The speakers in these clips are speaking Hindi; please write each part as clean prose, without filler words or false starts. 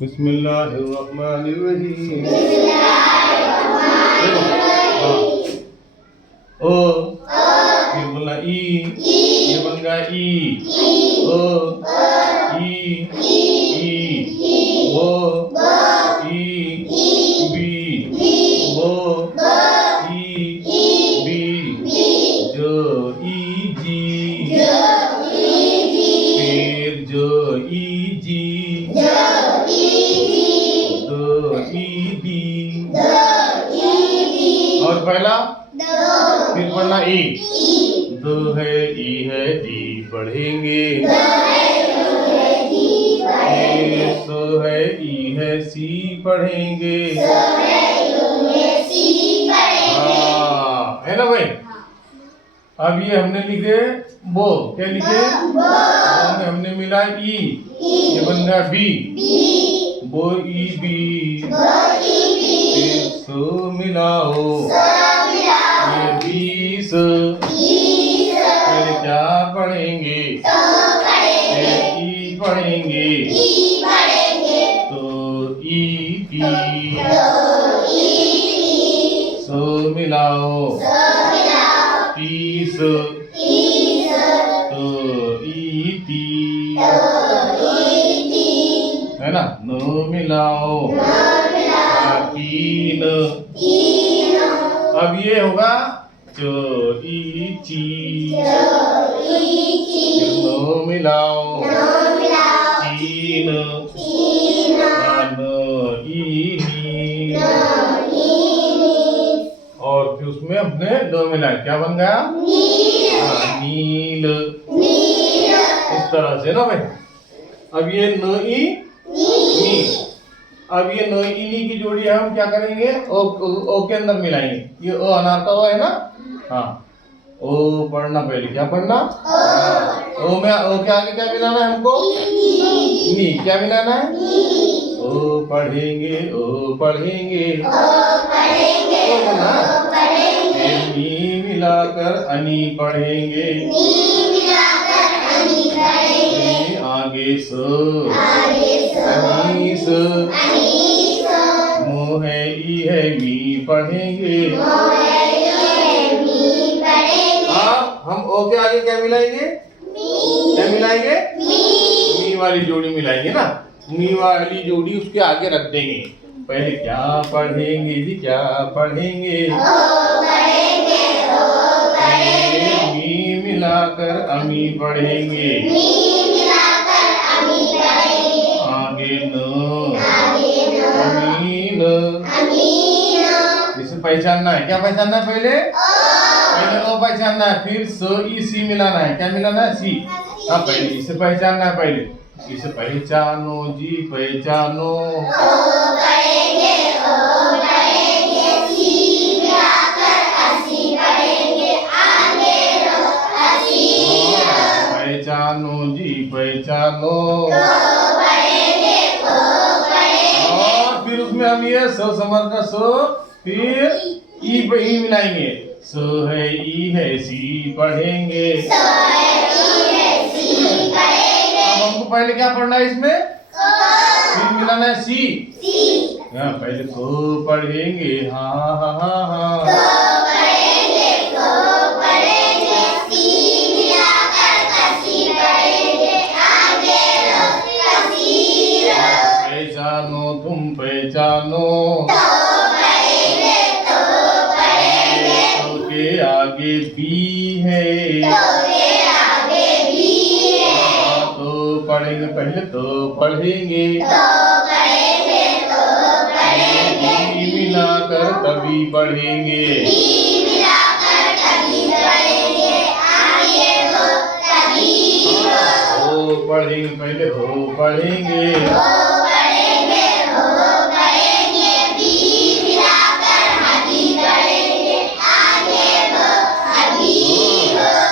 बिस्मिल्लाहिर्रहमानिर्रहीम। ओ फिर बोलना ई, ये बन गया ई। ओ ई ओ E B O E B जो ई जी फिर जो ई जी दो ई डी और पहला फिर पढ़ना ई। दो है ई है डी पढ़ेंगे। सो है ई है सी पढ़ेंगे। हाँ है ना भाई। अब ये हमने लिखे बो, क्या लिखे बो में हमने मिला ई, ये बन गया बी। बो ई बी फिर सो मिलाओ ये बीस। पहले क्या पढ़ेंगे फिर ई पढ़ेंगे तो ई की सो मिलाओ तीस तो ई ती है ना। नो मिलाओ तीन। अब ये होगा चो ई ची नो मिलाओ तीन नो ई और फिर उसमें अपने दो मिलाए क्या बन गया नील। इस तरह से ना भाई। अब ये न ई नी। अब ये न ई नी की जोड़ी हम क्या करेंगे ओ के अंदर मिलाएंगे। ये ओ अनार का ओ है ना। हाँ ओ पढ़ना पहले क्या पढ़ना ओ में ओ के आगे क्या मिलाना है हमको नी। क्या मिलाना है ओ पढ़ेंगे ओ पढ़ेंगे ओ बोलना। नी मिलाकर अनी पढ़ेंगे। आगे सो अनीस। मो है ई है मी पढ़ेंगे। हम ओ के आगे क्या मिलाएंगे क्या मिलाएंगे मी वाली जोड़ी मिलाएंगे ना। मी वाली जोड़ी उसके आगे रख देंगे। पहले क्या पढ़ेंगे जी क्या पढ़ेंगे मी मिलाकर अमी पढ़ेंगे। आगे नो अमीन। इसे पहचानना है। क्या पहचानना है पहले ओ पहचानना है। फिर सो ई सी मिलाना है। क्या मिलाना है सी। हाँ पहले इसे पहचानना है। पहले इसे पहचानो जी पहचानो। पहचानो जी पहचानो। और फिर उसमें हम ये सो समर का सो फिर ई पे ई मिलाएंगे। सो है ई है सी पढ़ेंगे। अब हमको पहले क्या पढ़ना है इसमें फिर मिलाना है सी। हाँ पहले सो पढ़ेंगे हाँ हाँ हाँ हाँ पहचानो तुम पहचानो। तो के आगे बी है तो पढ़ेंगे पहले तो पढ़ेंगे मिलाकर तभी पढ़ेंगे। हो पढ़ेंगे पहले हो पढ़ेंगे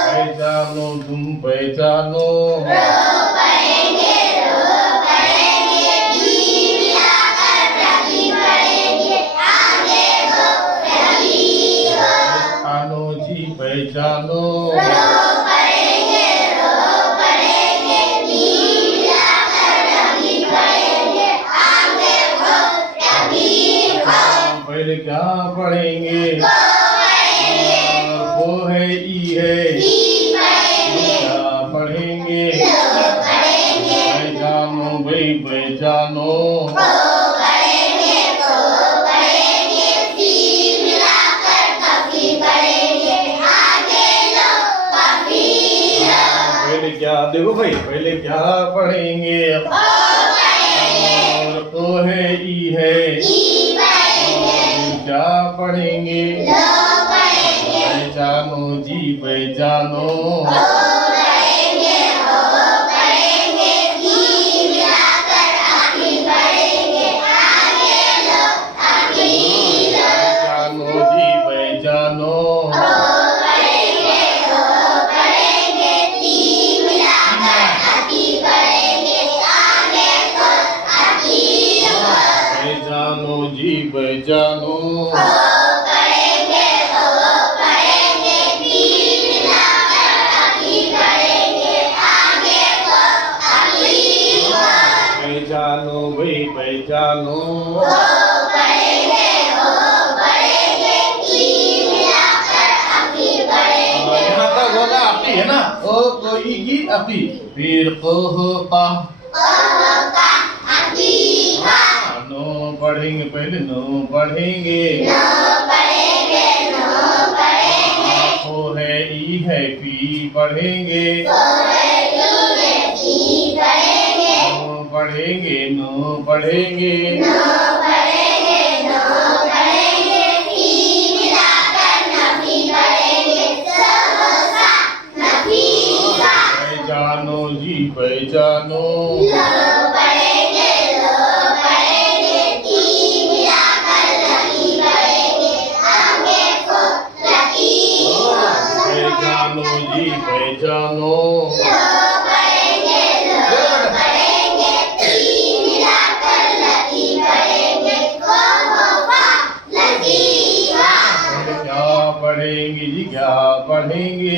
पहचानो तुम पहचानो। पहचानो जी पहचानो। क्या पढ़ेंगे? वो है ई है, क्या पढ़ेंगे? पहचानो भाई पहचानो, पहले क्या देखो भाई, पहले क्या पढ़ेंगे? और ओ है ई है, क्या पढ़ेंगे? पहचानो जी पहचानो, पहचानो जी पहचानो, पहचानो जी पहचानो, पहचानो भाई पहचानो, यहाँ तक होगा अपी है ना, ओ कोई की अपी, फिर को का, नो पढ़ेंगे, पहले नो पढ़ेंगे, ओ है ई है पी पढ़ेंगे, नो पढ़ेंगे नो पढ़ेंगे, पहचानो जी पहचानो, पहचानो जी पहचानो, क्या पढ़ेंगे जी क्या पढ़ेंगे?